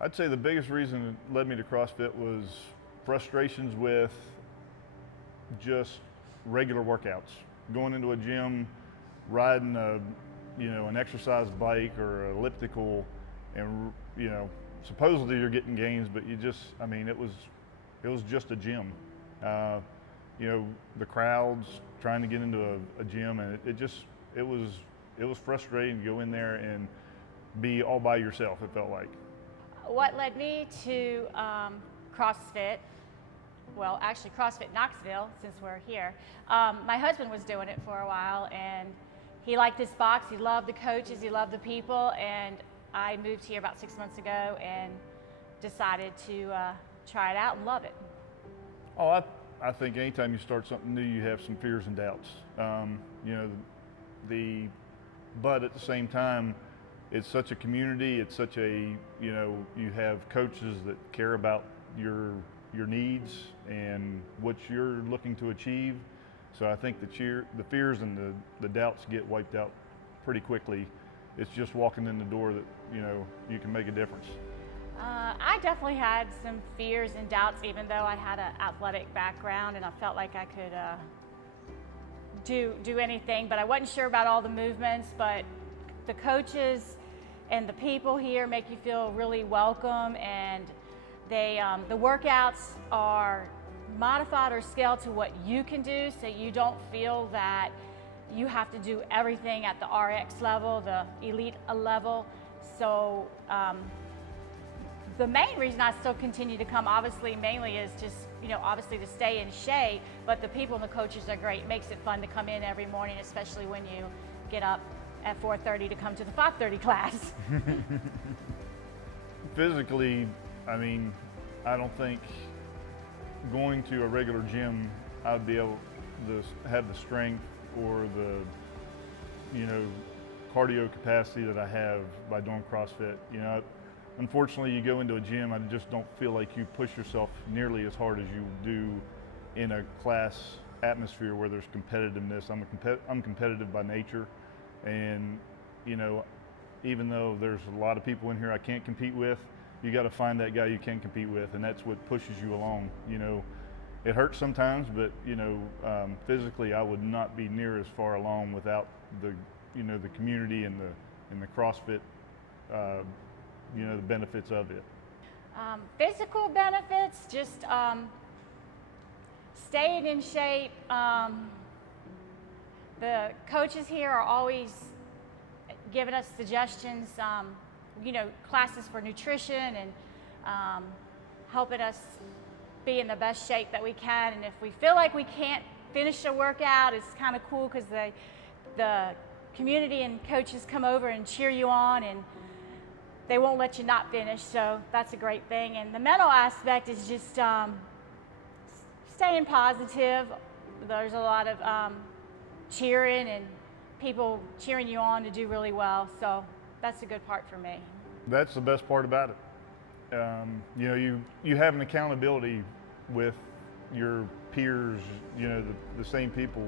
I'd say the biggest reason that led me to CrossFit was frustrations with just regular workouts. Going into a gym, riding an exercise bike or elliptical, and supposedly you're getting gains, but it was just a gym. The crowds trying to get into a gym, and it was frustrating to go in there and be all by yourself. It felt like. What led me to CrossFit, well, actually CrossFit Knoxville, since we're here, my husband was doing it for a while, and he liked this box. He loved the coaches, he loved the people, and I moved here about 6 months ago and decided to try it out and love it. Oh, I think anytime you start something new, you have some fears and doubts. But at the same time, it's such a community. It's such a, you have coaches that care about your needs and what you're looking to achieve. So I think the fears and the doubts get wiped out pretty quickly. It's just walking in the door that, you can make a difference. I definitely had some fears and doubts, even though I had an athletic background and I felt like I could do anything, but I wasn't sure about all the movements. But the coaches and the people here make you feel really welcome, and the workouts are modified or scaled to what you can do, so you don't feel that you have to do everything at the RX level, the elite level. So the main reason I still continue to come, obviously, mainly is just, obviously to stay in shape, but the people and the coaches are great. It makes it fun to come in every morning, especially when you get up at 4:30 to come to the 5:30 class. Physically, I don't think going to a regular gym, I'd be able to have the strength or the, cardio capacity that I have by doing CrossFit. Unfortunately, you go into a gym, I just don't feel like you push yourself nearly as hard as you do in a class atmosphere where there's competitiveness. I'm competitive by nature, and even though there's a lot of people in here I can't compete with, you got to find that guy you can compete with, and that's what pushes you along. It hurts sometimes, but physically I would not be near as far along without the community and the CrossFit, the benefits of it. Physical benefits, just staying in shape. The coaches here are always giving us suggestions, classes for nutrition, and helping us be in the best shape that we can. And if we feel like we can't finish a workout, it's kind of cool because the community and coaches come over and cheer you on, and they won't let you not finish, so that's a great thing. And the mental aspect is just staying positive. There's a lot of cheering and people cheering you on to do really well, so that's a good part for me. That's the best part about it. You have an accountability with your peers. The same people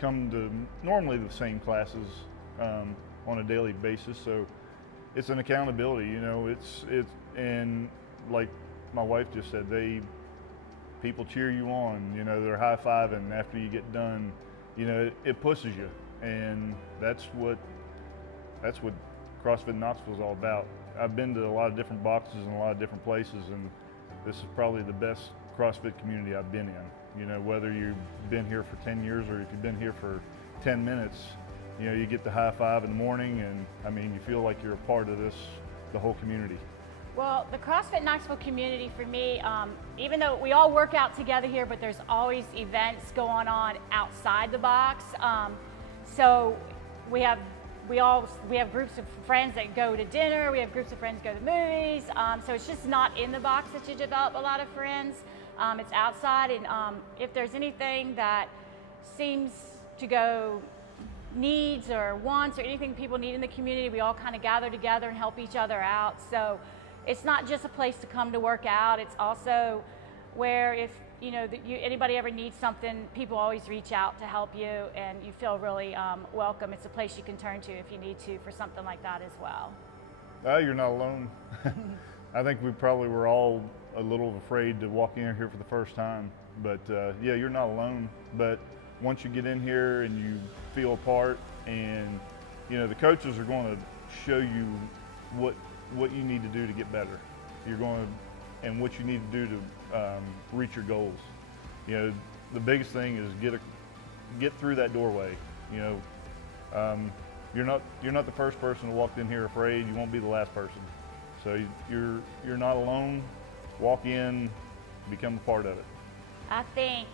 come to normally the same classes on a daily basis, so it's an accountability. And like my wife just said, people cheer you on. They're high-fiving after you get done. It pushes you, and that's what CrossFit Knoxville is all about. I've been to a lot of different boxes in a lot of different places, and this is probably the best CrossFit community I've been in. Whether you've been here for 10 years or if you've been here for 10 minutes, you get the high five in the morning, and you feel like you're a part of the whole community. Well, the CrossFit Knoxville community for me, even though we all work out together here, but there's always events going on outside the box. So we have groups of friends that go to dinner. We have groups of friends that go to movies. So it's just not in the box that you develop a lot of friends. It's outside, and if there's anything that seems to go needs or wants or anything people need in the community, we all kind of gather together and help each other out. So it's not just a place to come to work out. It's also where if anybody ever needs something, people always reach out to help you, and you feel really welcome. It's a place you can turn to if you need to for something like that as well. You're not alone. I think we probably were all a little afraid to walk in here for the first time, but yeah, you're not alone. But once you get in here and you feel a part, and you know the coaches are going to show you what you need to do to get better. You're going to, and what you need to do to reach your goals. You know, the biggest thing is get through that doorway. You know, you're not the first person who walked in here afraid. You won't be the last person. So you're not alone. Walk in, become a part of it. I think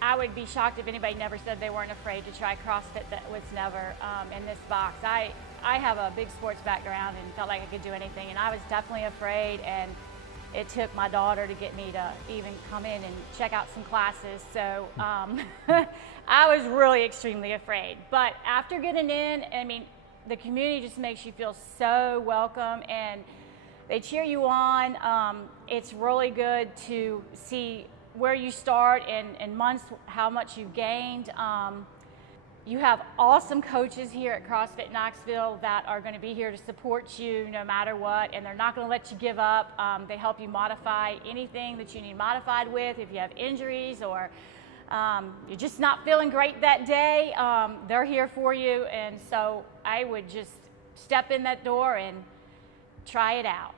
I would be shocked if anybody never said they weren't afraid to try CrossFit that was never in this box. I have a big sports background and felt like I could do anything, and I was definitely afraid, and it took my daughter to get me to even come in and check out some classes. So I was really extremely afraid. But after getting in, I mean, the community just makes you feel so welcome, and they cheer you on. It's really good to see where you start in months, how much you've gained. You have awesome coaches here at CrossFit Knoxville that are going to be here to support you no matter what, and they're not going to let you give up. They help you modify anything that you need modified with. If you have injuries or you're just not feeling great that day, they're here for you. And so I would just step in that door and try it out.